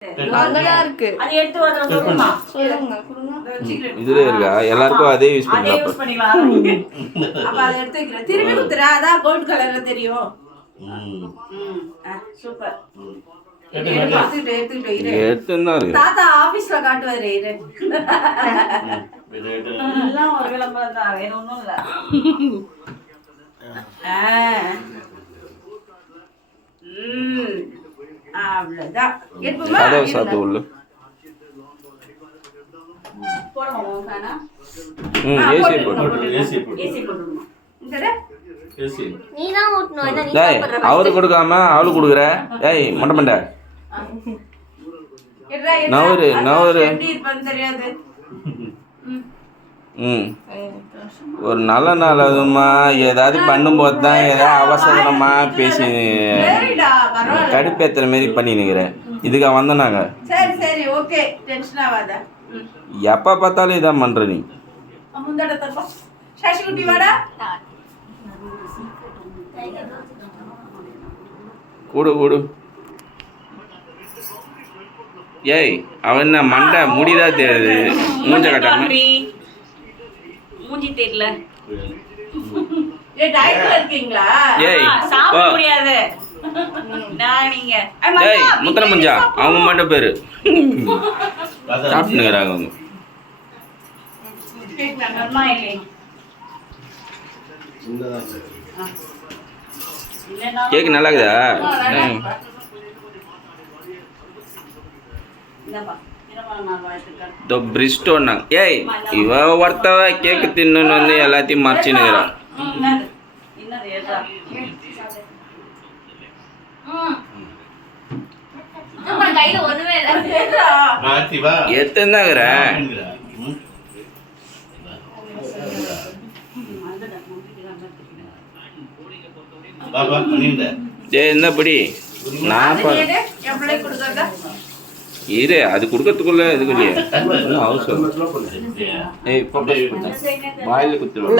அங்கதான் இருக்கு. அது எடுத்து வரத சொல்லுமா. சொல்லுங்க குடுங்க. இதுல இருக்கா? எல்லாருக்கும் அதே யூஸ் பண்ணிக்கலாம். அப்ப அதை எடுத்து வைக்கிறேன். திருப்பி குத்துறா. அதான் கோல்ட் கலர்ல தெரியும். சூப்பர். தாத்தா ஆபீஸ்ல காட்டுவாரு. எல்லாம் ஒரு விளம்பரம் தான், வேற ஒண்ணும் இல்ல. அவ்வளவுதான். அவரு கொடுக்காம அவளுக்கு கொடுக்குற. ஏய் மண்ட மண்ட நவரு நவரு. ஒரு நல்ல நாள் அதுமா ஏதாவது பண்ணும்போது தான் ஏதாவது அவசரமா பேசி கடுப்பேத்துற மாரி பண்ணினுக்கிறேன். இதுக்காக வந்தோம் நாங்க. எப்ப பார்த்தாலும் இதான் பண்ற நீ. கூடு கூடு. ஏய் அவன் என்ன மண்டை முடிதா தெரியுது, மூஞ்ச கட்டாம. மூஞ்சி தெரியல. ஏய் சாப்பிட முடியாது. நான் நீங்க ஏய் முத்தர மஞ்சா அவங்க மட்டும் பேரு சாப்பிட்டுக்கிறாங்க அவங்க. கேக் நல்லா இருக்குதா? பிரிஸ்டோன்னா ஏய் இவ ஒருத்தவ கேக்கு தின்னு வந்து எல்லாத்தையும் மறைச்சுன்னுக்கிறான். எத்தனாங்கிற என்னப்படி நான் இரு அது கொடுக்கறதுக்குள்ள இதுக்கு இல்லையா அவசரம். ஏய் வாயில குத்துருவோம்.